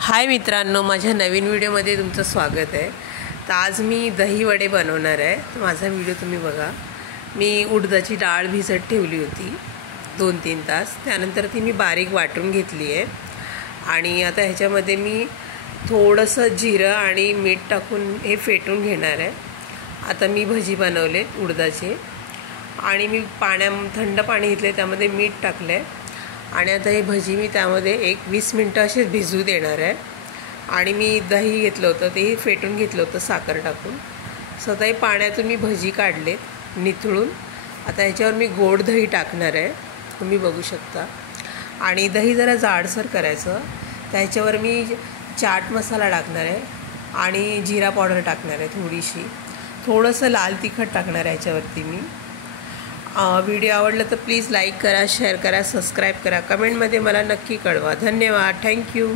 हाय मित्रांनो, माझ्या नवीन व्हिडिओमध्ये तुमचं स्वागत आहे। तर आज मी दही वडे बनवणार आहे। तर माझा व्हिडिओ तुम्ही बघा। मी उडदाची डाळ भिजत ठेवली होती 2-3 तास। त्यानंतर ती मी बारीक वाटून घेतली आहे आणि आता ह्याच्यामध्ये मी थोडंसं जिरं आणि मीठ टाकून हे फेटून घेणार आहे। आता मी भजी बनवले उडदाचे आणि मी थंड पाणी घेतले, त्यामध्ये मीठ टाकले आणि आता हे भजी मी त्यामध्ये 20 मिनटं असे भिजू देणार आहे। आणि मी दही घेतलं होतं, ते फेटून घेतलं होतं साखर टाकून। स्वतः पाण्यातून मी भजी काढले निथळून। आता ह्याच्यावर मी गोड दही टाकणार आहे, तुम्ही बघू शकता। आणि दही जरा जाडसर करायचं। त्याच्यावर मी चाट मसाला टाकणार आहे आणि जिरा पावडर टाकणार आहे थोडीशी, थोडंसं लाल तिखट टाकणार आहे ह्याच्यावरती मी। व्हिडिओ आवडला तर प्लीज लाईक करा, शेअर करा, सबस्क्राईब करा, कमेंटमध्ये मला नक्की कळवा। धन्यवाद, थँक्यू।